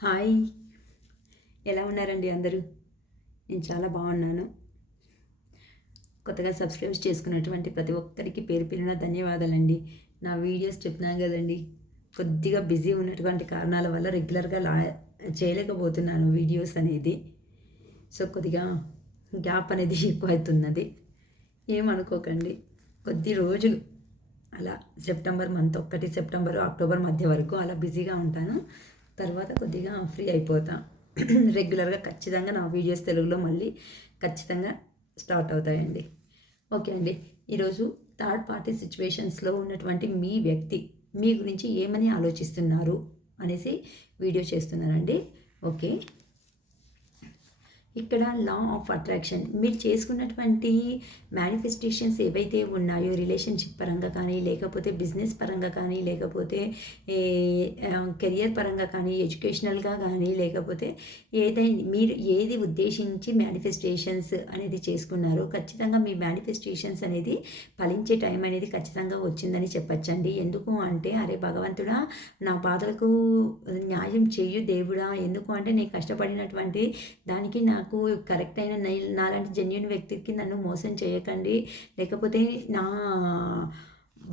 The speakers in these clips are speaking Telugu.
హాయ్, ఎలా ఉన్నారండి అందరూ? నేను చాలా బాగున్నాను. కొత్తగా సబ్స్క్రైబ్ చేసుకున్నటువంటి ప్రతి ఒక్కరికి పేరు పేరున ధన్యవాదాలండి. నా వీడియోస్ చెప్తున్నాను కదండి, కొద్దిగా బిజీ ఉన్నటువంటి కారణాల వల్ల రెగ్యులర్గా చేయలేకపోతున్నాను వీడియోస్ అనేది. సో కొద్దిగా గ్యాప్ అనేది ఎక్కువ అవుతున్నది, ఏమనుకోకండి. కొద్ది రోజులు అలా సెప్టెంబర్ మంత్ సెప్టెంబర్ అక్టోబర్ మధ్య వరకు అలా బిజీగా ఉంటాను. తర్వాత కొద్దిగా ఫ్రీ అయిపోతా. రెగ్యులర్గా ఖచ్చితంగా నా వీడియోస్ తెలుగులో మళ్ళీ ఖచ్చితంగా స్టార్ట్ అవుతాయండి. ఓకే అండి, ఈరోజు థర్డ్ పార్టీ సిచ్యువేషన్స్లో ఉన్నటువంటి మీ వ్యక్తి మీ గురించి ఏమని ఆలోచిస్తున్నారు అనేసి వీడియో చేస్తున్నానండి. ఓకే, ఇక్కడ లా ఆఫ్ అట్రాక్షన్ మీరు చేసుకున్నటువంటి మేనిఫెస్టేషన్స్ ఏవైతే ఉన్నాయో రిలేషన్షిప్ పరంగా కానీ, లేకపోతే బిజినెస్ పరంగా కానీ, లేకపోతే కెరియర్ పరంగా కానీ, ఎడ్యుకేషనల్గా కానీ, లేకపోతే ఏదైనా మీరు ఏది ఉద్దేశించి మేనిఫెస్టేషన్స్ అనేది చేసుకున్నారో ఖచ్చితంగా మీ మేనిఫెస్టేషన్స్ అనేది ఫలించే టైం అనేది ఖచ్చితంగా వచ్చిందని చెప్పచ్చండి. ఎందుకు అంటే, అరే భగవంతుడా, నా బాధలకు న్యాయం చెయ్యు దేవుడా, ఎందుకు అంటే నేను కష్టపడినటువంటి దానికి నాకు కరెక్ట్ అయిన నాలాంటి జెన్యున్ వ్యక్తికి నన్ను మోసం చేయకండి. లేకపోతే నా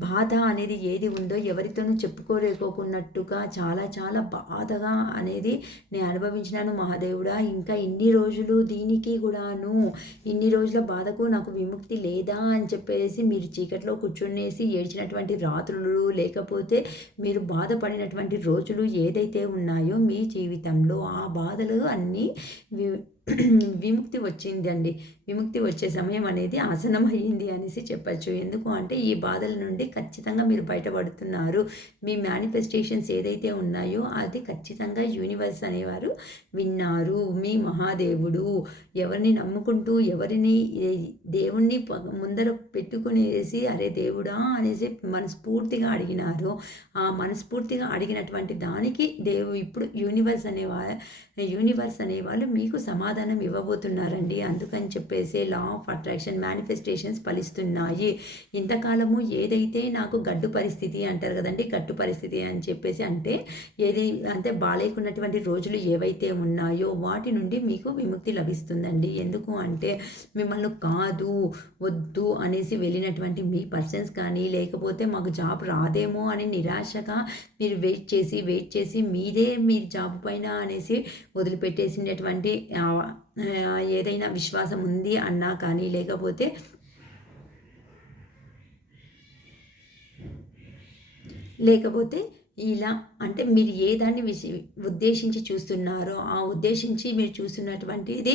బాధ అనేది ఏది ఉందో ఎవరితోనూ చెప్పుకోలేకోకున్నట్టుగా చాలా చాలా బాధగా అనేది నేను అనుభవించినాను మహాదేవుడా. ఇంకా ఇన్ని రోజులు దీనికి కూడాను, ఇన్ని రోజుల బాధకు నాకు విముక్తి లేదా అని చెప్పేసి మీరు చీకట్లో కూర్చునేసి ఏడ్చినటువంటి రాత్రులు, లేకపోతే మీరు బాధపడినటువంటి రోజులు ఏదైతే ఉన్నాయో మీ జీవితంలో, ఆ బాధలు అన్నీ విముక్తి వచ్చిందండి. విముక్తి వచ్చే సమయం అనేది ఆసన్నమయ్యింది అనేసి చెప్పచ్చు. ఎందుకు అంటే, ఈ బాధల నుండి ఖచ్చితంగా మీరు బయటపడుతున్నారు. మీ మేనిఫెస్టేషన్స్ ఏదైతే ఉన్నాయో అది ఖచ్చితంగా యూనివర్స్ అనేవారు విన్నారు. మీ మహాదేవుడు ఎవరిని నమ్ముకుంటూ, ఎవరిని దేవుణ్ణి ముందర పెట్టుకునేసి అరే దేవుడా అనేసి మనస్ఫూర్తిగా అడిగినారు. ఆ మనస్ఫూర్తిగా అడిగినటువంటి దానికి ఇప్పుడు యూనివర్స్ అనేవాళ్ళు మీకు సమాధానం ఇవ్వబోతున్నారండి. అందుకని చెప్పేసి లా ఆఫ్ అట్రాక్షన్ మేనిఫెస్టేషన్స్ ఫలిస్తున్నాయి. ఇంతకాలము ఏదైతే నాకు గడ్డు పరిస్థితి అంటారు కదండి, గడ్డు పరిస్థితి అని చెప్పేసి అంటే బాలేకున్నటువంటి రోజులు ఏవైతే ఉన్నాయో వాటి నుండి మీకు విముక్తి లభిస్తుందండి. ఎందుకు అంటే, మిమ్మల్ని కాదు వద్దు అనేసి వెళ్ళినటువంటి మీ పర్సన్స్ కానీ, లేకపోతే మాకు జాబ్ రాదేమో అని నిరాశగా మీరు వెయిట్ చేసి మీరు జాబ్ పైన అనేసి వదిలిపెట్టేసినటువంటి ఏదైనా విశ్వాసం ఉంది అన్నా కానీ, లేకపోతే ఇలా అంటే మీరు ఏ దాన్ని ఉద్దేశించి చూస్తున్నారో, ఆ ఉద్దేశించి మీరు చూస్తున్నటువంటిది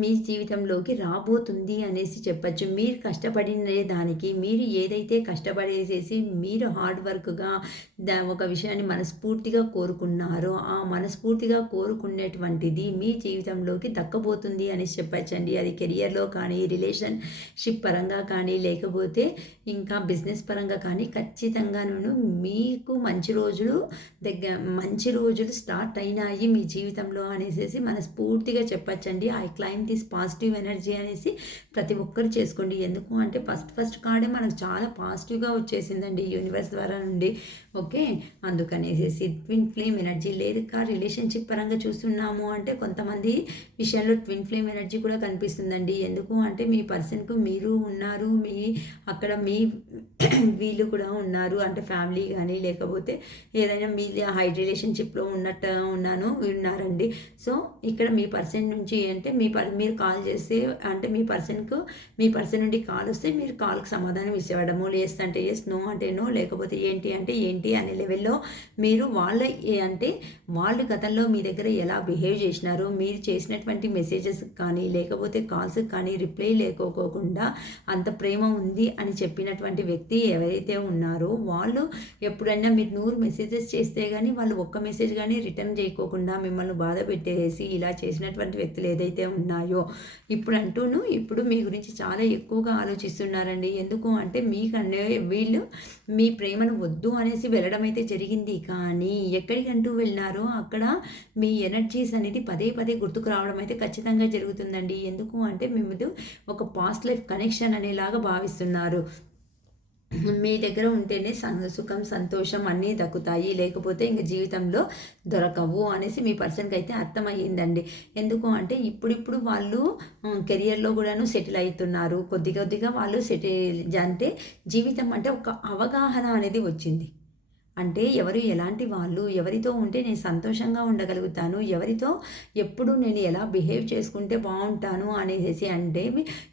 మీ జీవితంలోకి రాబోతుంది అనేసి చెప్పచ్చు. మీరు కష్టపడిన దానికి, మీరు ఏదైతే కష్టపడేసేసి మీరు హార్డ్ వర్క్గా ఒక విషయాన్ని మనస్ఫూర్తిగా కోరుకున్నారో, ఆ మనస్ఫూర్తిగా కోరుకునేటువంటిది మీ జీవితంలోకి దక్కబోతుంది అనేసి చెప్పచ్చండి. అది కెరియర్లో కానీ, రిలేషన్షిప్ పరంగా కానీ, లేకపోతే ఇంకా బిజినెస్ పరంగా కానీ ఖచ్చితంగాను మీకు మంచి రోజులు స్టార్ట్ అయినాయి మీ జీవితంలో అనేసి మనస్ఫూర్తిగా చెప్పచ్చండి. I claim this positive energy అనేసి ప్రతి ఒక్కరు చేసుకోండి. ఎందుకు అంటే ఫస్ట్ కార్డే మనకు చాలా పాజిటివ్గా వచ్చేసిందండి యూనివర్స్ ద్వారా నుండి. ఓకే, అందుకనేసి ట్విన్ ఫ్లేమ్ ఎనర్జీ లేదు రిలేషన్షిప్ పరంగా చూస్తున్నాము అంటే కొంతమంది విషయంలో ట్విన్ ఫ్లేమ్ ఎనర్జీ కూడా కనిపిస్తుందండి. ఎందుకు అంటే మీ పర్సన్కు మీరు ఉన్నారు, అక్కడ వీళ్ళు కూడా ఉన్నారు, అంటే ఫ్యామిలీ కానీ, లేకపోతే ఏదైనా మీ హైడ్ రిలేషన్షిప్లో ఉన్నారండి. సో ఇక్కడ మీ పర్సన్ నుంచి అంటే మీరు కాల్ చేస్తే, అంటే మీ పర్సన్ నుండి కాల్ వస్తే మీరు కాల్కి సమాధానం ఇచ్చేవాడము, ఎస్ అంటే ఎస్, నో అంటే నో, లేకపోతే ఏంటి అంటే ఏంటి అనే లెవెల్లో మీరు వాళ్ళు గతంలో మీ దగ్గర ఎలా బిహేవ్ చేసినారో, మీరు చేసినటువంటి మెసేజెస్ కానీ, లేకపోతే కాల్స్ కానీ రిప్లై లేకోకుండా అంత ప్రేమ ఉంది అని చెప్పినటువంటి వ్యక్తి ఎవరైతే ఉన్నారో, వాళ్ళు ఎప్పుడైనా మీరు 100 మెసేజెస్ చేస్తే కానీ వాళ్ళు ఒక్క మెసేజ్ కానీ రిటర్న్ చేయకోకుండా మిమ్మల్ని బాధ పెట్టేసి ఇలా చేసినటువంటి వ్యక్తులు ఏదైతే ఉన్నాయో ఇప్పుడు మీ గురించి చాలా ఎక్కువగా ఆలోచిస్తున్నారండి. ఎందుకు అంటే మీకన్నా వీళ్ళు మీ ప్రేమను వద్దు అనేసి వెళ్ళడం అయితే జరిగింది, కానీ ఎక్కడికంటూ వెళ్ళినారో అక్కడ మీ ఎనర్జీస్ అనేది పదే పదే గుర్తుకు రావడం అయితే ఖచ్చితంగా జరుగుతుందండి. ఎందుకు అంటే మేము ఒక పాస్ట్ లైఫ్ కనెక్షన్ అనేలాగా భావిస్తున్నారు. మీ దగ్గర ఉంటేనే సుఖం, సంతోషం అన్నీ దక్కుతాయి. లేకపోతే ఇంక జీవితంలో దొరకవు అనేసి మీ పర్సన్‌కి అయితే అర్థమయ్యిందండి. ఎందుకు అంటే ఇప్పుడిప్పుడు వాళ్ళు కెరియర్‌లో కూడాను సెటిల్ అయితున్నారు. కొద్ది కొద్దిగా వాళ్ళు అంటే జీవితం అంటే ఒక అవగాహన అనేది వచ్చింది. అంటే ఎవరు ఎలాంటి వాళ్ళు, ఎవరితో ఉంటే నేను సంతోషంగా ఉండగలుగుతాను, ఎవరితో ఎప్పుడు నేను ఎలా బిహేవ్ చేసుకుంటే బావుంటాను అనేసేసి అంటే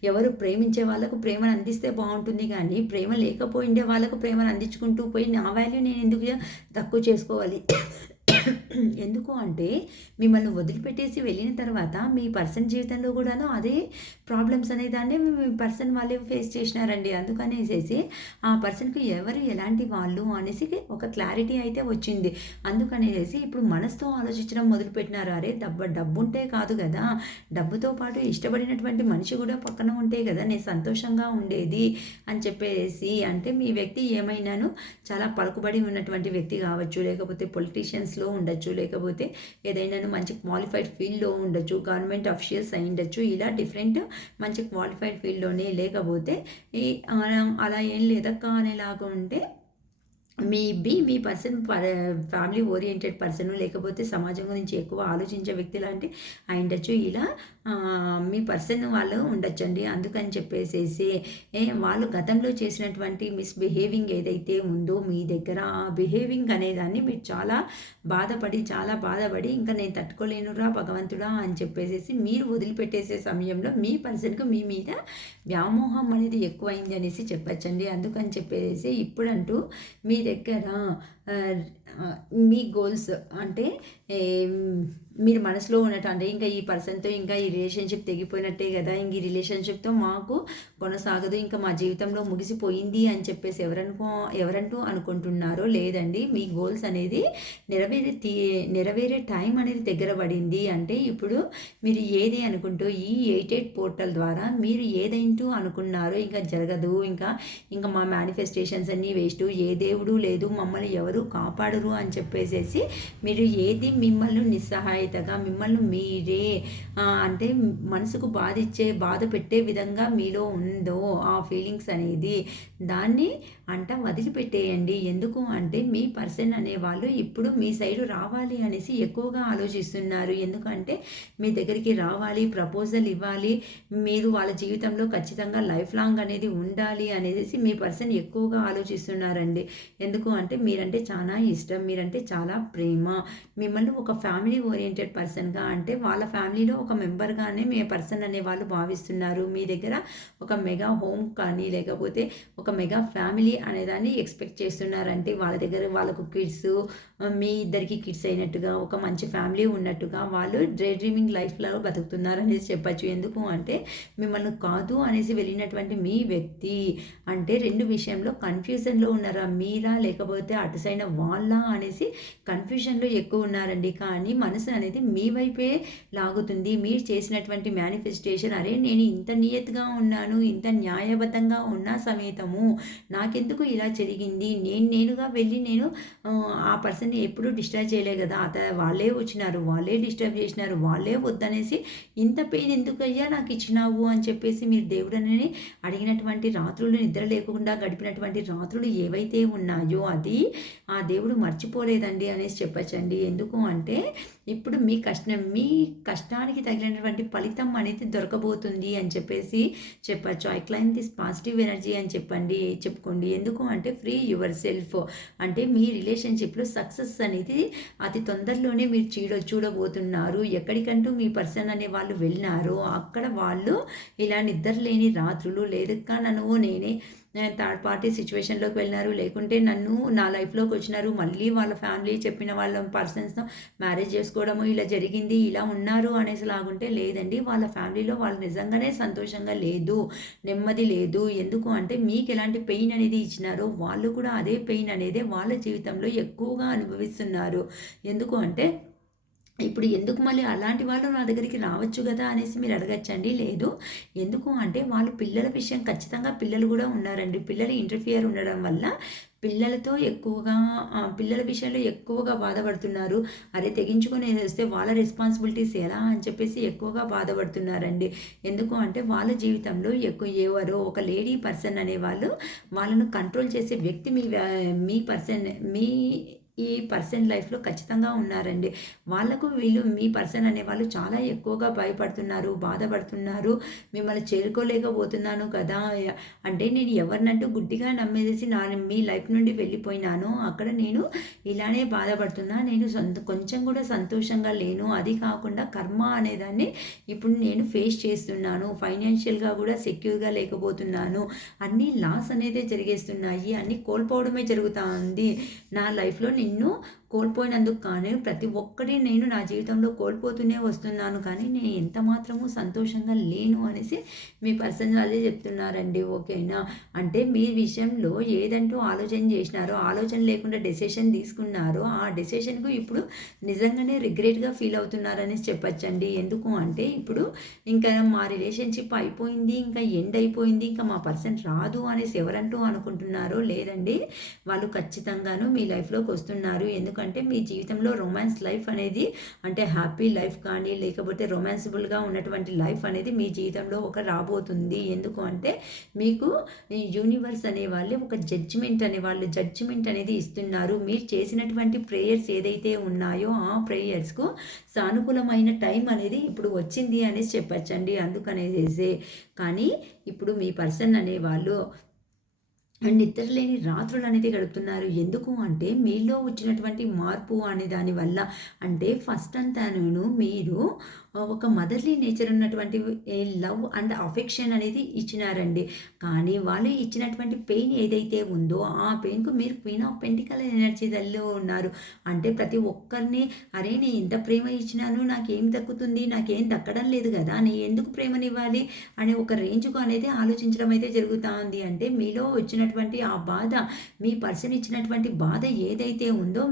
ఎవరు ప్రేమించే వాళ్ళకు ప్రేమను అందిస్తే బావుంటుంది గానీ, ప్రేమ లేకపోయిండే వాళ్ళకు ప్రేమను అందించుకుంటూ పోయి నా వాల్యూ నేనెందుకు తక్కువ చేసుకోవాలి? ఎందుకు అంటే మిమ్మల్ని వదిలిపెట్టేసి వెళ్ళిన తర్వాత మీ పర్సన్ జీవితంలో కూడాను అదే ప్రాబ్లమ్స్ అనే దాన్ని మీ పర్సన్ వాళ్ళే ఫేస్ చేసినారండి. అందుకనేసేసి ఆ పర్సన్‌కి ఎవరు ఎలాంటి వాళ్ళు అనేసి ఒక క్లారిటీ అయితే వచ్చింది. అందుకనేసేసి ఇప్పుడు మనసుతో ఆలోచించడం మొదలుపెట్టినారు. అరే డబ్బుంటే కాదు గదా! డబ్బుతో పాటు ఇష్టపడినటువంటి మనిషి కూడా పక్కన ఉంటే గదా! నేను సంతోషంగా ఉండేది అని చెప్పేసి అంటే మీ వ్యక్తి ఏమైనాను చాలా పలుకుబడి ఉన్నటువంటి వ్యక్తి కావచ్చు, లేకపోతే పొలిటీషియన్స్‌లో ఉండొచ్చు, లేకపోతే ఏదైనాను మంచి క్వాలిఫైడ్ ఫీల్డ్‌లో ఉండొచ్చు, గవర్నమెంట్ అఫీషియల్స్ అయ్యుండొచ్చు. ఇలా డిఫరెంట్ మంచి క్వాలిఫైడ్ ఫీల్డ్‌లోనే లేకపోతే ఈ అలా ఏం లేదక్క అనేలాగా ఉంటే మీ పర్సన్ ఫ్యామిలీ ఓరియెంటెడ్ పర్సను లేకపోతే సమాజం గురించి ఎక్కువ ఆలోచించే వ్యక్తి లాంటి అయ్యుండొచ్చు. ఇలా మీ పర్సన్ వాళ్ళు ఉండొచ్చండి. అందుకని చెప్పేసేసి వాళ్ళు గతంలో చేసినటువంటి మిస్‌బిహేవింగ్ ఏదైతే ఉందో మీ దగ్గర ఆ బిహేవింగ్ అనేదాన్ని మీరు చాలా బాధపడి ఇంకా నేను తట్టుకోలేనురా భగవంతుడా అని చెప్పేసేసి మీరు వదిలిపెట్టేసే సమయంలో మీ పర్సన్‌కి మీ మీద వ్యామోహం అనేది ఎక్కువైంది అనేసి చెప్పొచ్చండి. అందుకని చెప్పేసి ఇప్పుడంటూ మీ దగ్గర ఆహ్, మీ గోల్స్ అంటే ఏం మీరు మనసులో ఉన్నట్టు అంటే ఇంకా ఈ పర్సన్‌తో ఇంకా ఈ రిలేషన్‌షిప్ తెగిపోయినట్టే గదా! ఇంక ఈ రిలేషన్‌షిప్‌తో మాకు కొనసాగదు. ఇంకా మా జీవితంలో ముగిసిపోయింది అని చెప్పేసి ఎవరంటూ అనుకుంటున్నారో లేదండి. మీ గోల్స్ అనేది నెరవేరే తీ నెరవేరే టైం అనేది దగ్గర పడింది. అంటే ఇప్పుడు మీరు ఏది అనుకుంటూ ఈ 88 పోర్టల్ ద్వారా మీరు ఏదైంటూ అనుకున్నారో ఇంకా జరగదు. ఇంకా మా మేనిఫెస్టేషన్స్ అన్నీ వేస్టు. ఏ దేవుడు లేదు. మమ్మల్ని ఎవరు కాపాడరు అని చెప్పేసేసి మీరు ఏది మిమ్మల్ని నిస్సహాయతగా మిమ్మల్ని మీరే అంటే మనసుకు బాధ పెట్టే విధంగా మీలో ఉందో ఆ ఫీలింగ్స్ అనేది దాన్ని వదిలిపెట్టేయండి. ఎందుకు అంటే మీ పర్సన్ అనేవాళ్ళు ఇప్పుడు మీ సైడు రావాలి అనేసి ఎక్కువగా ఆలోచిస్తున్నారు. ఎందుకంటే మీ దగ్గరికి రావాలి, ప్రపోజల్ ఇవ్వాలి, మీరు వాళ్ళ జీవితంలో ఖచ్చితంగా లైఫ్ లాంగ్ అనేది ఉండాలి అనేసి మీ పర్సన్ ఎక్కువగా ఆలోచిస్తున్నారండి. ఎందుకు అంటే మీరంటే చాలా ఇష్టం, మీరంటే చాలా ప్రేమ, మిమ్మల్ని ఒక ఫ్యామిలీ ఓరియెంటెడ్ పర్సన్‌గా అంటే వాళ్ళ ఫ్యామిలీలో ఒక మెంబర్‌గానే మీ పర్సన్ అనేవాళ్ళు భావిస్తున్నారు. మీ దగ్గర ఒక మెగా హోమ్ కానీ లేకపోతే ఒక మెగా ఫ్యామిలీ అనేదాన్ని ఎక్స్‌పెక్ట్ చేస్తున్నారంటే వాళ్ళ దగ్గర వాళ్ళకు కిడ్స్ మీ ఇద్దరికి కిడ్స్ అయినట్టుగా ఒక మంచి ఫ్యామిలీ ఉన్నట్టుగా వాళ్ళు డే డ్రీమింగ్ లైఫ్‌లో బతుకుతున్నారనేసి చెప్పొచ్చు. ఎందుకు అంటే మిమ్మల్ని కాదు అనేసి వెళ్ళినటువంటి మీ వ్యక్తి అంటే 2 విషయంలో కన్‌ఫ్యూజన్‌లో ఉన్నారా? మీరా లేకపోతే అటు సైడ్ వాళ్ళా అనేసి కన్‌ఫ్యూజన్‌లో ఎక్కువ ఉన్నారండి. కానీ మనసు అనేది మీ వైపే లాగుతుంది. మీరు చేసినటువంటి మేనిఫెస్టేషన్ అరే! నేను ఇంత నియత్‌గా ఉన్నాను, ఇంత న్యాయబద్ధంగా ఉన్నా సమేతము నాకెందుకు ఇలా జరిగింది? నేనుగా వెళ్ళి ఆ పర్సన్‌ని ఎప్పుడూ డిస్టర్బ్ చేయలే గదా! వాళ్ళే వచ్చినారు, వాళ్ళే డిస్టర్బ్ చేసినారు, వాళ్ళే వద్దనేసి ఇంత పెయిన్ ఎందుకయ్యా నాకిచ్చినావు అని చెప్పేసి మీరు దేవుడనని అడిగినటువంటి రాత్రులు నిద్ర లేకుండా గడిపినటువంటి రాత్రులు ఏవైతే ఉన్నాయో అది ఆ దేవుడు మర్చిపోలేదండి అనేసి చెప్పొచ్చండి. ఎందుకు అంటే ఇప్పుడు మీ కష్టానికి తగిలినటువంటి ఫలితం అనేది దొరకబోతుంది అని చెప్పేసి చెప్పొచ్చు. I claim this positive energy అని చెప్పుకోండి. ఎందుకు అంటే ఫ్రీ యువర్ సెల్ఫ్ అంటే మీ రిలేషన్‌షిప్‌లో సక్సెస్ అనేది అతి తొందరలోనే మీరు చూడబోతున్నారు. ఎక్కడికంటూ మీ పర్సన్ అనే వాళ్ళు వెళ్ళినారో అక్కడ వాళ్ళు ఇలా నిద్రలేని రాత్రులు లేదక్కా నేనే థర్డ్ పార్టీ సిట్యుయేషన్‌లోకి వెళ్ళినారు. లేకుంటే నా లైఫ్‌లోకి వచ్చినారు. మళ్ళీ వాళ్ళ ఫ్యామిలీ చెప్పిన వాళ్ళ పర్సన్స్‌తో మ్యారేజ్ చేసుకోవడము ఇలా జరిగింది. ఇలా ఉన్నారు అనేసిలాగుంటే లేదండి. వాళ్ళ ఫ్యామిలీలో వాళ్ళు నిజంగానే సంతోషంగా లేదు. నెమ్మది లేదు. ఎందుకు అంటే మీకెలాంటి పెయిన్ అనేది ఇచ్చినారో వాళ్ళు కూడా అదే పెయిన్ అనేదే వాళ్ళ జీవితంలో ఎక్కువగా అనుభవిస్తున్నారు. ఎందుకు అంటే ఇప్పుడు ఎందుకు మళ్ళీ అలాంటి వాళ్ళు నా దగ్గరికి రావచ్చు గదా! అనేసి మీరు అడగొచ్చండి. లేదు. ఎందుకు అంటే వాళ్ళు పిల్లల విషయం ఖచ్చితంగా పిల్లలు గూడా ఉన్నారండి. పిల్లలు ఇంటర్ఫియర్ ఉండడం వల్ల పిల్లలతో ఎక్కువగా పిల్లల విషయంలో ఎక్కువగా బాధపడుతున్నారు. అరే! తెగించుకొనేసేస్తే వాళ్ళ రెస్పాన్సిబిలిటీస్ ఎలా అని చెప్పేసి ఎక్కువగా బాధపడుతున్నారండి. ఎందుకు అంటే వాళ్ళ జీవితంలో ఎవరో ఒక లేడీ పర్సన్ అనేవాళ్ళు వాళ్ళను కంట్రోల్ చేసే వ్యక్తి మీ పర్సన్ మీ ఈ పర్సన్ లైఫ్‌లో ఖచ్చితంగా ఉన్నారండి. వాళ్ళకు వీళ్ళు మీ పర్సన్ అనేవాళ్ళు చాలా ఎక్కువగా భయపడుతున్నారు, బాధపడుతున్నారు. మిమ్మల్ని చేరుకోలేకపోతున్నాను కదా! అంటే నేను ఎవరినంటూ గుడ్డిగా నమ్మేసేసి మీ లైఫ్ నుండి వెళ్ళిపోయినానో, అక్కడ నేను ఇలానే బాధపడుతున్నా. నేను కొంచెం కూడా సంతోషంగా లేను. అది కాకుండా కర్మ అనేదాన్ని ఇప్పుడు నేను ఫేస్ చేస్తున్నాను. ఫైనాన్షియల్‌గా కూడా సెక్యూర్‌గా లేకపోతున్నాను. అన్నీ లాస్ అనేదే జరిగేస్తున్నాయి. అన్నీ కోల్పోవడమే జరుగుతా ఉంది. నా లైఫ్‌లో నిన్ను కోల్పోయినందుకు కానీ ప్రతి ఒక్కటి నేను నా జీవితంలో కోల్పోతూనే వస్తున్నాను. కానీ నేను ఎంత మాత్రము సంతోషంగా లేను అనేసి మీ పర్సన్ వాళ్ళే చెప్తున్నారండి. ఓకేనా? అంటే మీ విషయంలో ఏదంటూ ఆలోచన చేసినారో, ఆలోచన లేకుండా డెసిషన్ తీసుకున్నారో, ఆ డెసిషన్‌కు ఇప్పుడు నిజంగానే రిగ్రెట్‌గా ఫీల్ అవుతున్నారనేసి చెప్పొచ్చండి. ఎందుకు అంటే ఇప్పుడు ఇంకా మా రిలేషన్‌షిప్ అయిపోయింది. ఇంకా ఎండ్ అయిపోయింది. ఇంకా మా పర్సన్ రాదు అనేసి ఎవరంటూ అనుకుంటున్నారో లేదండి. వాళ్ళు ఖచ్చితంగాను మీ లైఫ్‌లోకి వస్తున్నారు. ఎందుకంటే మీ జీవితంలో రొమాన్స్ లైఫ్ అనేది అంటే హ్యాపీ లైఫ్ కానీ లేకపోతే రొమాన్సిబుల్‌గా ఉన్నటువంటి లైఫ్ అనేది మీ జీవితంలో ఒక రాబోతుంది. ఎందుకు అంటే మీకు ఈ యూనివర్స్ అనేవాళ్ళు ఒక జడ్జిమెంట్ అనేది ఇస్తున్నారు. మీరు చేసినటువంటి ప్రేయర్స్ ఏదైతే ఉన్నాయో ఆ ప్రేయర్స్‌కు సానుకూలమైన టైం అనేది ఇప్పుడు వచ్చింది అనేసి చెప్పొచ్చండి. అందుకనేసేసి కానీ ఇప్పుడు మీ పర్సన్ అనేవాళ్ళు నిద్రలేని రాత్రులనేది గడుపుతున్నారు. ఎందుకు అంటే మీలో వచ్చినటువంటి మార్పు అనే దాని వల్ల. అంటే ఫస్ట్ అంతాను మీరు ఒక మదర్లీ నేచర్ ఉన్నటువంటి లవ్ అండ్ అఫెక్షన్ అనేది ఇచ్చినారండి. కానీ వాళ్ళు ఇచ్చినటువంటి పెయిన్ ఏదైతే ఉందో ఆ పెయిన్‌కు మీరు క్వీన్ ఆఫ్ పెంటికల్ ఎనర్జీ‌లో ఉన్నారు. అంటే ప్రతి ఒక్కరిని అరే! నేను ఇంత ప్రేమ ఇచ్చినాను నాకేం దక్కుతుంది? నాకేం దక్కడం లేదు గదా! నేను ఎందుకు ప్రేమనివ్వాలి? అనే ఒక రేంజ్‌కు అనేది ఆలోచించడం అయితే జరుగుతా ఉంది. అంటే మీలో వచ్చినటువంటి ఆ బాధ, మీ పర్సన్ ఇచ్చినటువంటి బాధ ఏదైతే ఉందో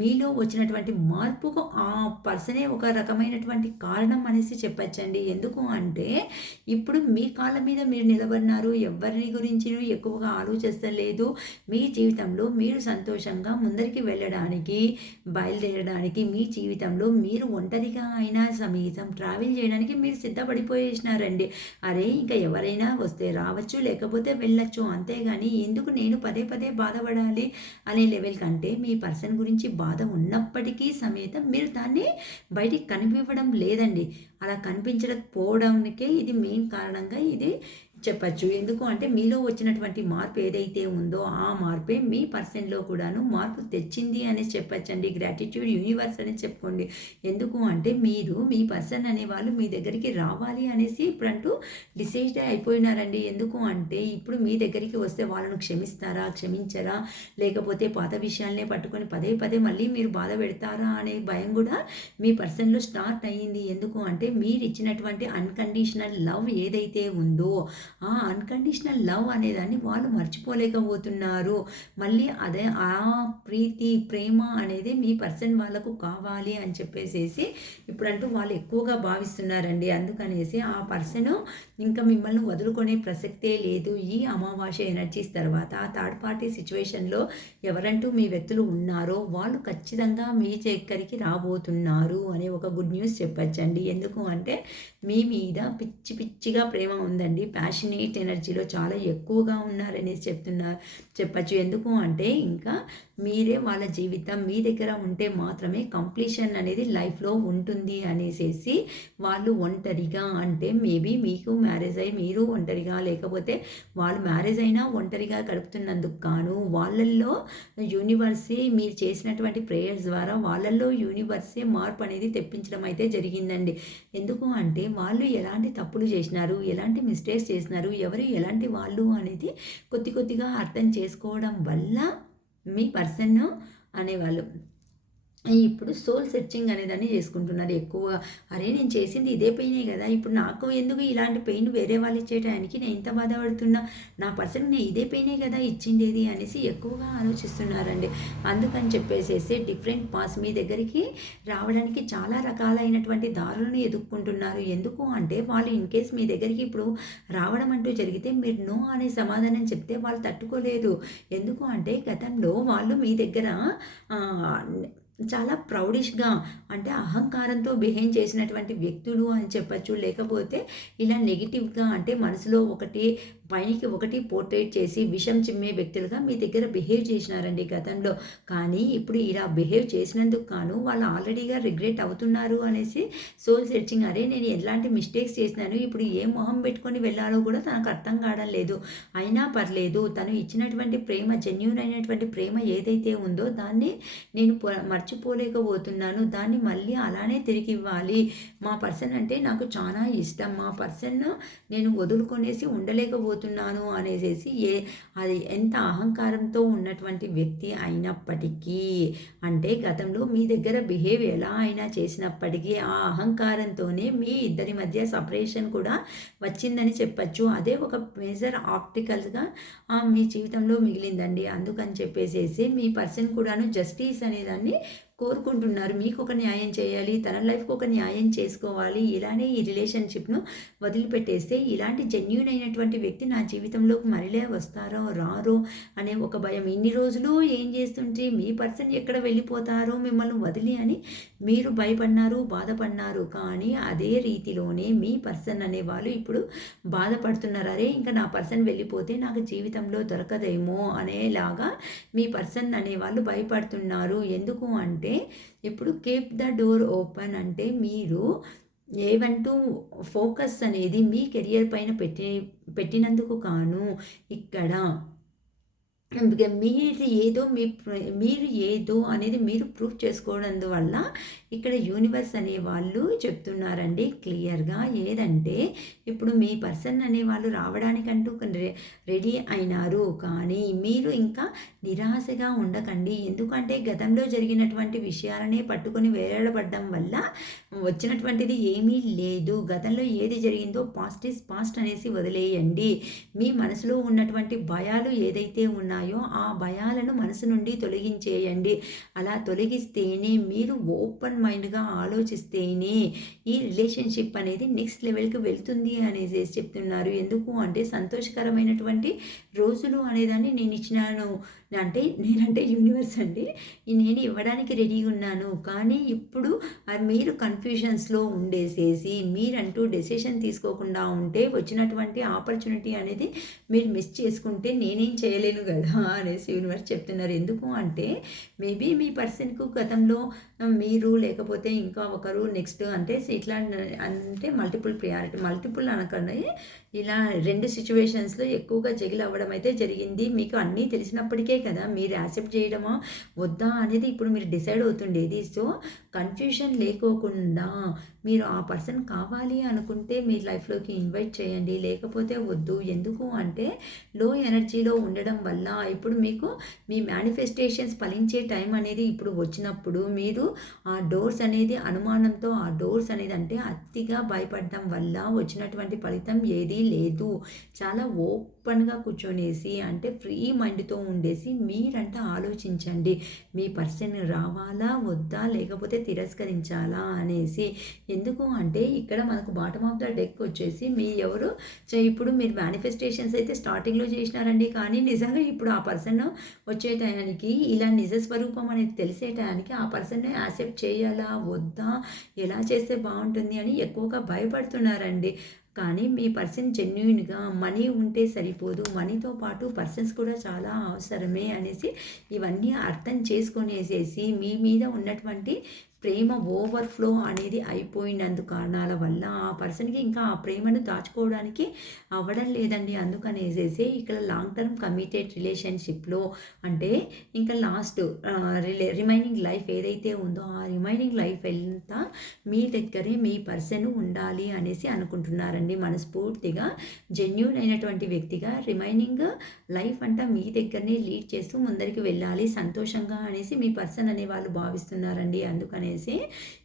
మీలో వచ్చినటువంటి మార్పుకు ఆ పర్సనే ఒక రకమైనటువంటి కారణం అనేసి చెప్పొచ్చండి. ఎందుకు అంటే ఇప్పుడు మీ కాళ్ళ మీద మీరు నిలబడినారు. ఎవ్వరిని గురించి ఎక్కువగా ఆలోచిస్తలేదు. మీ జీవితంలో మీరు సంతోషంగా ముందరికి వెళ్ళడానికి, బయలుదేరడానికి మీ జీవితంలో మీరు ఒంటరిగా అయినా సమేతం ట్రావెల్ చేయడానికి మీరు సిద్ధపడిపోయేసినారండి. అరే! ఇంక ఎవరైనా వస్తే రావచ్చు, లేకపోతే వెళ్ళొచ్చు. అంతేగాని ఎందుకు నేను పదే పదే బాధపడాలి అనే లెవెల్ కంటే మీ పర్సన్ గురించి బాధ ఉన్నప్పటికీ సమేతం మీరు దాన్ని బయటికి కనిపివ్వడం లేదండి. అలా కనిపించకపోవడానికే ఇది మెయిన్ కారణంగా ఇది చెప్పచ్చు. ఎందుకు అంటే మీలో వచ్చినటువంటి మార్పు ఏదైతే ఉందో ఆ మార్పే మీ పర్సన్‌లో కూడాను మార్పు తెచ్చింది అనేసి చెప్పొచ్చండి. గ్రాటిట్యూడ్ యూనివర్స్ అనేది చెప్పుకోండి. ఎందుకు అంటే మీరు మీ పర్సన్ అనేవాళ్ళు మీ దగ్గరికి రావాలి అనేసి ఇప్పుడంటూ డిసైడ్ అయిపోయినారండి. ఎందుకు అంటే ఇప్పుడు మీ దగ్గరికి వస్తే వాళ్ళను క్షమిస్తారా? క్షమించరా? లేకపోతే పాత విషయాలనే పట్టుకొని పదే పదే మళ్ళీ మీరు బాధ పెడతారా అనే భయం కూడా మీ పర్సన్‌లో స్టార్ట్ అయ్యింది. ఎందుకు అంటే మీరిచ్చినటువంటి అన్‌కండిషనల్ లవ్ ఏదైతే ఉందో ఆ అన్‌కండిషనల్ లవ్ అనేదాన్ని వాళ్ళు మర్చిపోలేకపోతున్నారు. మళ్ళీ అదే ఆ ప్రీతి, ప్రేమ అనేది మీ పర్సన్ వాళ్ళకు కావాలి అని చెప్పేసేసి ఇప్పుడంటూ వాళ్ళు ఎక్కువగా భావిస్తున్నారండి. అందుకనేసి ఆ పర్సను ఇంకా మిమ్మల్ని వదులుకునే ప్రసక్తే లేదు. ఈ అమావాస్య ఎనర్జీస్ తర్వాత థర్డ్ పార్టీ సిట్యుయేషన్‌లో ఎవరంటూ మీ వ్యక్తులు ఉన్నారో వాళ్ళు ఖచ్చితంగా మీ దగ్గరికి రాబోతున్నారు అనే ఒక గుడ్ న్యూస్ చెప్పొచ్చండి. ఎందుకు అంటే మీ మీద పిచ్చిగా ప్రేమ ఉందండి. ప్యాషనేట్ ఎనర్జీలో చాలా ఎక్కువగా ఉన్నారనేసి చెప్పచ్చు. ఎందుకు అంటే ఇంకా మీరే వాళ్ళ జీవితం మీ దగ్గర ఉంటే మాత్రమే కంప్లీషన్ అనేది లైఫ్‌లో ఉంటుంది అనేసేసి వాళ్ళు ఒంటరిగా అంటే మేబీ మీకు మ్యారేజ్ అయ్యి మీరు ఒంటరిగా లేకపోతే వాళ్ళు మ్యారేజ్ అయినా ఒంటరిగా గడుపుతున్నందుకు గాను వాళ్ళల్లో యూనివర్సే మీరు చేసినటువంటి ప్రేయర్స్ ద్వారా వాళ్ళల్లో యూనివర్సే మార్పు అనేది తెప్పించడం అయితే జరిగిందండి. ఎందుకు అంటే వాళ్ళు ఎలాంటి తప్పులు చేసినారు, ఎలాంటి మిస్టేక్స్ చేసినారు, ఎవరు ఎలాంటి వాళ్ళు అనేది కొద్దిగా అర్థం చేసుకోవడం వల్ల మీ పర్సన్ అనేవాళ్ళు ఇప్పుడు సోల్ సెర్చింగ్ అనేదాన్ని చేసుకుంటున్నారు ఎక్కువగా. అరే! నేను చేసింది ఇదే పెయినే గదా! ఇప్పుడు నాకు ఎందుకు ఇలాంటి పెయిన్ వేరే వాళ్ళు ఇచ్చే టయానికి నేను ఇంత బాధపడుతున్నా? నా పర్సన్‌కి నేను ఇదే పెయినే గదా ఇచ్చిండేది అనేసి ఎక్కువగా ఆలోచిస్తున్నారండి. అందుకని చెప్పేసేసి డిఫరెంట్ పాస్ మీ దగ్గరికి రావడానికి చాలా రకాలైనటువంటి దారులను ఎదుక్కుంటున్నారు. ఎందుకు అంటే వాళ్ళు ఇన్‌కేస్ మీ దగ్గరికి ఇప్పుడు రావడం అంటూ జరిగితే మీరు నో అనే సమాధానం చెప్తే వాళ్ళు తట్టుకోలేరు. ఎందుకు అంటే గతంలో వాళ్ళు మీ దగ్గర ఆహ్, చాలా ప్రౌడిష్‌గా అంటే అహంకారంతో బిహేవ్ చేసినటువంటి వ్యక్తులు అని చెప్పొచ్చు. లేకపోతే ఇలా నెగెటివ్‌గా అంటే మనసులో ఒకటి, పైకి ఒకటి పోర్ట్రేట్ చేసి విషం చిమ్మే వ్యక్తులుగా మీ దగ్గర బిహేవ్ చేసినారండి గతంలో. కానీ ఇప్పుడు ఇలా బిహేవ్ చేసినందుకు గాను వాళ్ళు ఆల్రెడీగా రిగ్రెట్ అవుతున్నారు అనేసి సోల్ సెర్చింగ్. అరే! నేను ఎలాంటి మిస్టేక్స్ చేసినాను. ఇప్పుడు ఏ మొహం పెట్టుకొని వెళ్ళాలో కూడా తనకు అర్థం కావడం లేదు. అయినా పర్లేదు. తను ఇచ్చినటువంటి ప్రేమ జెన్యూన్ అయినటువంటి ప్రేమ ఏదైతే ఉందో దాన్ని నేను మర్చిపోలేకపోతున్నాను. దాన్ని మళ్ళీ అలానే తిరిగివ్వాలి. మా పర్సన్ అంటే నాకు చాలా ఇష్టం. మా పర్సన్‌ను నేను వదులుకొనేసి ఉండలేకపోతున్నాను అనేసేసి అది ఎంత అహంకారంతో ఉన్నటువంటి వ్యక్తి అయినప్పటికీ, అంటే గతంలో మీ దగ్గర బిహేవ్ ఎలా అయినా చేసినప్పటికీ, ఆ అహంకారంతోనే మీ ఇద్దరి మధ్య సెపరేషన్ కూడా వచ్చిందని చెప్పొచ్చు. అదే ఒక మేజర్ ఆబ్స్టికల్‌గా మీ జీవితంలో మిగిలిందండి. అందుకని చెప్పేసేసి మీ పర్సన్ కూడాను జస్టిస్ అనేదాన్ని కోరుకుంటున్నారు. మీకొక న్యాయం చేయాలి, తన లైఫ్‌కి ఒక న్యాయం చేసుకోవాలి. ఇలానే ఈ రిలేషన్‌షిప్‌ను వదిలిపెట్టేస్తే ఇలాంటి జెన్యూన్ అయినటువంటి వ్యక్తి నా జీవితంలోకి మళ్ళీ వస్తారో, రారో అనే ఒక భయం. ఇన్ని రోజులు ఏం చేస్తుంటే మీ పర్సన్ ఎక్కడ వెళ్ళిపోతారో మిమ్మల్ని వదిలి అని మీరు భయపడినారు, బాధపడినారు. కానీ అదే రీతిలోనే మీ పర్సన్ అనేవాళ్ళు ఇప్పుడు బాధపడుతున్నారు. అరే! ఇంక నా పర్సన్ వెళ్ళిపోతే నాకు జీవితంలో దొరకదేమో అనేలాగా మీ పర్సన్ అనేవాళ్ళు భయపడుతున్నారు. ఎందుకు అంటే ఇప్పుడు కీప్ ద డోర్ ఓపెన్ అంటే మీరు ఏవంటూ ఫోకస్ అనేది మీ కెరియర్ పైన పెట్టినందుకు గాను ఇక్కడ మీరు ఏదో అనేది మీరు ప్రూవ్ చేసుకోవడం వల్ల ఇక్కడ యూనివర్స్ అనేవాళ్ళు చెప్తున్నారండి క్లియర్‌గా. ఏదంటే ఇప్పుడు మీ పర్సన్ అనేవాళ్ళు రావడానికంటూ రెడీ అయినారు. కానీ మీరు ఇంకా నిరాశగా ఉండకండి. ఎందుకంటే గతంలో జరిగినటువంటి విషయాలనే పట్టుకొని వేలాడపడడం వల్ల వచ్చినటువంటిది ఏమీ లేదు. గతంలో ఏది జరిగిందో పాస్ట్ ఈజ్ పాస్ట్ అనేసి వదిలేయండి. మీ మనసులో ఉన్నటువంటి భయాలు ఏదైతే ఉన్నాయో ఆ భయాలను మనసు నుండి తొలగించేయండి. అలా తొలగిస్తేనే మీరు ఓపెన్ మైండ్‌గా ఆలోచిస్తేనే ఈ రిలేషన్‌షిప్ అనేది నెక్స్ట్ లెవెల్‌కి వెళ్తుంది అనేసేసి చెప్తున్నారు. ఎందుకు అంటే సంతోషకరమైనటువంటి రోజులు అనేదాన్ని నేనిచ్చినాను. నేనంటే యూనివర్స్ అండి. నేను ఇవ్వడానికి రెడీగా ఉన్నాను. కానీ ఇప్పుడు మీరు కన్‌ఫ్యూషన్స్‌లో ఉండేసేసి మీరంటూ డెసిషన్ తీసుకోకుండా ఉంటే వచ్చినటువంటి ఆపర్చునిటీ అనేది మీరు మిస్ చేసుకుంటే నేనేం చేయలేను గదా! అనేసి యూనివర్స్ చెప్తున్నారు. ఎందుకు అంటే మేబీ మీ పర్సన్‌కు గతంలో మీరు లేకపోతే ఇంకా ఒకరు నెక్స్ట్ అంటే ఇట్లా అంటే మల్టిపుల్ ప్రియారిటీ మల్టిపుల్ అనకండి. ఇలా 2 సిట్యుయేషన్స్‌లో ఎక్కువగా జగిల్ అవ్వడం అయితే జరిగింది. మీకు అన్నీ తెలిసినప్పటికే కదా మీరు యాక్సెప్ట్ చేయడమా? వద్దా? అనేది ఇప్పుడు మీరు డిసైడ్ అవుతుండేది. సో, కన్‌ఫ్యూషన్ లేకోకుండా మీరు ఆ పర్సన్ కావాలి అనుకుంటే మీ లైఫ్‌లోకి ఇన్వైట్ చేయండి. లేకపోతే వద్దు. ఎందుకు అంటే లో ఎనర్జీలో ఉండడం వల్ల ఇప్పుడు మీకు మీ మేనిఫెస్టేషన్స్ ఫలించే టైం అనేది ఇప్పుడు వచ్చినప్పుడు మీరు ఆ డోర్స్ అనేది అనుమానంతో ఆ డోర్స్ అనేది అంటే అతిగా భయపడడం వల్ల వచ్చినటువంటి ఫలితం ఏదీ లేదు. చాలా ఓపెన్‌గా కూర్చొనేసి అంటే ఫ్రీ మైండ్‌తో ఉండేసి మీరంట ఆలోచించండి. మీ పర్సన్ రావాలా? వద్దా? లేకపోతే తిరస్కరించాలా? అనేసి. ఎందుకు అంటే ఇక్కడ మనకు బాటమ్ ఆఫ్ ద డెక్ వచ్చేసి మీ ఎవరు ఇప్పుడు మీరు మేనిఫెస్టేషన్స్ అయితే స్టార్టింగ్‌లో చేసినారండి. కానీ నిజంగా ఇప్పుడు ఆ పర్సన్ వచ్చే టయానికి ఇలా నిజ స్వరూపం అనేది తెలిసే టయానికి ఆ పర్సన్‌ని యాక్సెప్ట్ చేయాలా? వద్దా? ఎలా చేస్తే బావుంటుంది అని ఎక్కువగా భయపడుతున్నారండి. కానీ మీ పర్సన్ జెన్యూన్‌గా మనీ ఉంటే సరిపోదు. మనీతో పాటు పర్సన్స్ కూడా చాలా అవసరమే అనేసి ఇవన్నీ అర్థం చేసుకొనేసేసి మీ మీద ఉన్నటువంటి ప్రేమ ఓవర్‌ఫ్లో అనేది అయిపోయినందు కారణాల వల్ల ఆ పర్సన్‌కి ఇంకా ఆ ప్రేమను దాచుకోవడానికి అవ్వడం లేదండి. అందుకనేసేసి ఇక్కడ లాంగ్ టర్మ్ కమిటెడ్ రిలేషన్‌షిప్‌లో అంటే ఇంకా లాస్ట్ రిమైనింగ్ లైఫ్ ఏదైతే ఉందో ఆ రిమైనింగ్ లైఫ్ అంతా మీ దగ్గరే మీ పర్సన్ ఉండాలి అనేసి అనుకుంటున్నారండి. మనస్ఫూర్తిగా జెన్యూన్ అయినటువంటి వ్యక్తిగా రిమైనింగ్ లైఫ్ అంతా మీ దగ్గరనే లీడ్ చేస్తూ ముందరికి వెళ్ళాలి సంతోషంగా అనేసి మీ పర్సన్ అనే వాళ్ళు భావిస్తున్నారండి. అందుకనేసి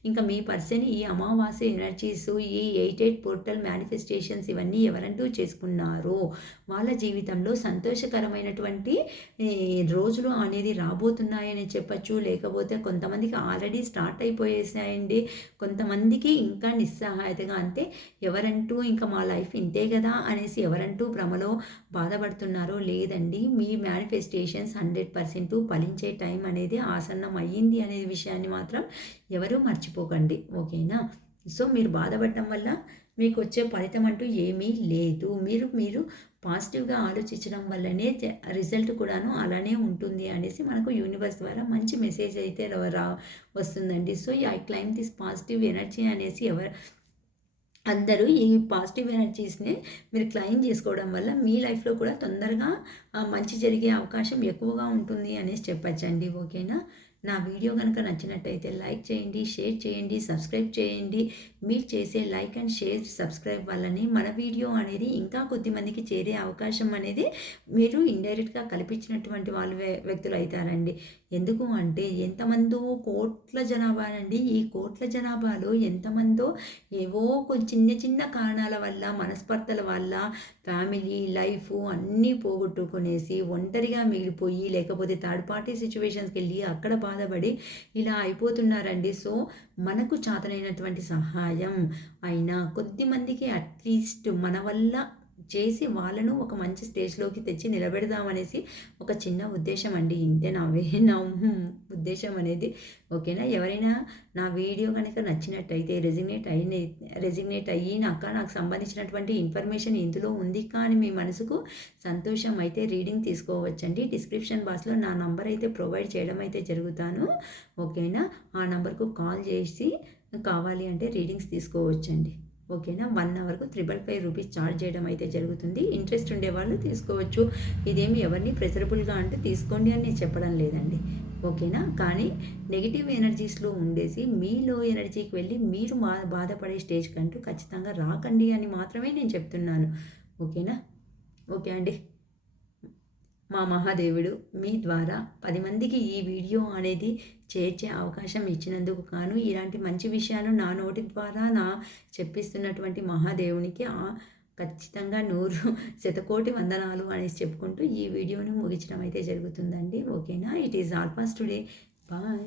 ఇంకా మీ పర్సన్ ఈ అమావాస్య ఎనర్జీస్ ఈ 88 పోర్టల్ మేనిఫెస్టేషన్స్ ఇవన్నీ ఎవరంటూ చేసుకున్నారో వాళ్ళ జీవితంలో సంతోషకరమైనటువంటి ఈ రోజులు అనేది రాబోతున్నాయని చెప్పచ్చు. లేకపోతే కొంతమందికి ఆల్రెడీ స్టార్ట్ అయిపోయేసాయండి. కొంతమందికి ఇంకా నిస్సహాయతగా అంటే ఎవరంటూ ఇంకా మా లైఫ్ ఇంతే కదా అనేసి ఎవరంటూ భ్రమలో బాధపడుతున్నారో లేదండి. మీ మేనిఫెస్టేషన్స్ 100% ఫలించే టైం అనేది ఆసన్నం అయ్యింది అనే విషయాన్ని మాత్రం ఎవరూ మర్చిపోకండి. ఓకేనా? సో, మీరు బాధపడటం వల్ల మీకొచ్చే ఫలితం అంటూ ఏమీ లేదు. మీరు పాజిటివ్‌గా ఆలోచించడం వల్లనే రిజల్ట్ కూడాను అలానే ఉంటుంది అనేసి మనకు యూనివర్స్ ద్వారా మంచి మెసేజ్ అయితే వస్తుందండి. So, I claim this positive energy అనేసి అందరూ ఈ పాజిటివ్ ఎనర్జీస్‌ని మీరు క్లెయిమ్ చేసుకోవడం వల్ల మీ లైఫ్‌లో కూడా తొందరగా మంచి జరిగే అవకాశం ఎక్కువగా ఉంటుంది అనేసి చెప్పొచ్చండి. ఓకేనా? నా వీడియో గనుక నచ్చినట్టయితే లైక్ చేయండి, షేర్ చేయండి, సబ్స్క్రైబ్ చేయండి. మీరు చేసే లైక్ అండ్ షేర్, సబ్స్క్రైబ్ వల్లనే మన వీడియో అనేది ఇంకా కొద్దిమందికి చేరే అవకాశం అనేది మీరు ఇండైరెక్ట్‌గా కల్పించినటువంటి వాళ్ళు వ్యక్తులు అయితారండి. ఎందుకు అంటే ఎంతమందో కోట్ల జనాభానండి. ఈ కోట్ల జనాభాలో ఎంతమందో ఏవో చిన్న చిన్న కారణాల వల్ల, మనస్పర్ధల వల్ల ఫ్యామిలీ, లైఫ్ అన్నీ పోగొట్టుకునేసి ఒంటరిగా మిగిలిపోయి లేకపోతే థర్డ్ పార్టీ సిట్యుయేషన్స్‌కెళ్ళి అక్కడ బాధపడి ఇలా అయిపోతున్నారండి. సో, మనకు చాతనైనటువంటి సహాయం అయినా కొద్దిమందికి అట్‌లీస్ట్ మన వల్ల చేసి వాళ్ళను ఒక మంచి స్టేజ్‌లోకి తెచ్చి నిలబెడదామనేసి ఒక చిన్న ఉద్దేశ్యం అండి. ఇంతే నా ఉద్దేశ్యం అనేది. ఓకేనా? ఎవరైనా నా వీడియో గనుక నచ్చినట్టయితే రెజిగ్నేట్ అయ్యినాక నాకు సంబంధించినటువంటి ఇన్ఫర్మేషన్ ఇందులో ఉంది కానీ మీ మనసుకు సంతోషం అయితే రీడింగ్ తీసుకోవచ్చండి. డిస్క్రిప్షన్ బాక్స్‌లో నా నంబర్ అయితే ప్రొవైడ్ చేయడం అయితే జరుగుతాను. ఓకేనా? ఆ నంబర్‌కు కాల్ చేసి కావాలి అంటే రీడింగ్స్ తీసుకోవచ్చండి. ఓకేనా? 1 అవర్‌కు 555 రూపీస్ చార్జ్ చేయడం అయితే జరుగుతుంది. ఇంట్రెస్ట్ ఉండేవాళ్ళు తీసుకోవచ్చు. ఇదేమి ఎవరిని ప్రెజరబుల్‌గా అంటే తీసుకోండి అని నేను చెప్పడం లేదండి. ఓకేనా? కానీ నెగెటివ్ ఎనర్జీస్‌లో ఉండేసి మీ లో ఎనర్జీకి వెళ్ళి మీరు బాధపడే స్టేజ్‌కంటూ ఖచ్చితంగా రాకండి అని మాత్రమే నేను చెప్తున్నాను. ఓకేనా? ఓకే అండి. మా మహాదేవుడు మీ ద్వారా 10 మందికి ఈ వీడియో అనేది చేర్చే అవకాశం ఇచ్చినందుకు గాను ఇలాంటి మంచి విషయాలు నా నోటి ద్వారా చెప్పిస్తున్నటువంటి మహాదేవునికి ఖచ్చితంగా 100 శతకోటి వందనాలు అనేసి చెప్పుకుంటూ ఈ వీడియోను ముగించడం అయితే జరుగుతుందండి. ఓకేనా? It is all for today. Bye.